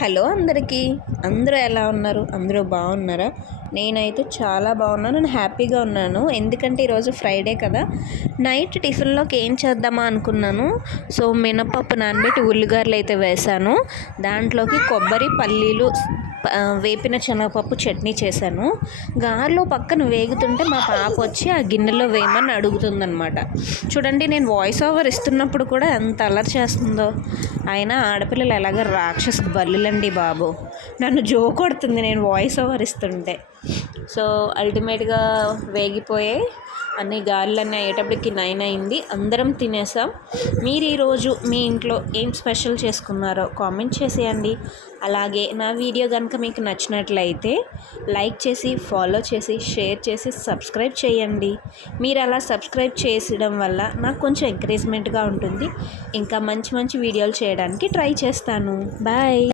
Hello అందరికీ. అందరూ ఎలా ఉన్నారు? అందరూ బాగున్నారా? నేనైతే చాలా బాగున్నాను. నేను హ్యాపీగా ఉన్నాను. ఎందుకంటే ఈరోజు ఫ్రైడే కదా. నైట్ టిఫిన్లోకి ఏం చేద్దామా అనుకున్నాను. సో మినపప్పు నానబెట్టి ఉల్లిగడ్డలు అయితే వేశాను. దాంట్లోకి కొబ్బరి, పల్లీలు, వేపిన శనగపప్పు చట్నీ చేశాను. గారెలు పక్కన వేగుతుంటే మా పాప వచ్చి ఆ గిన్నెలో వేయమని అడుగుతుందనమాట. చూడండి, నేను వాయిస్ ఓవర్ ఇస్తున్నప్పుడు కూడా ఎంత అల్లరి చేస్తుందో. అయినా ఆడపిల్లలు ఎలాగ రాక్షస బల్లులండి బాబు. నన్ను కొడుతుంది నేను వాయిస్ ఓవర్ ఇస్తుంటే. సో అల్టిమేట్గా వేగిపోయాయి అన్ని. గారెలన్నీ అయ్యేటప్పటికి 9 అయింది. అందరం తినేసాం. మీరు ఈరోజు మీ ఇంట్లో ఏం స్పెషల్ చేసుకున్నారో కామెంట్ చేసేయండి. అలాగే నా వీడియో కనుక మీకు నచ్చినట్లయితే లైక్ చేసి, ఫాలో చేసి, షేర్ చేసి, సబ్స్క్రైబ్ చేయండి. మీరు అలా సబ్స్క్రైబ్ చేయడం వల్ల నాకు కొంచెం ఎంకరేజ్మెంట్గా ఉంటుంది. ఇంకా మంచి మంచి వీడియోలు చేయడానికి ట్రై చేస్తాను. బాయ్.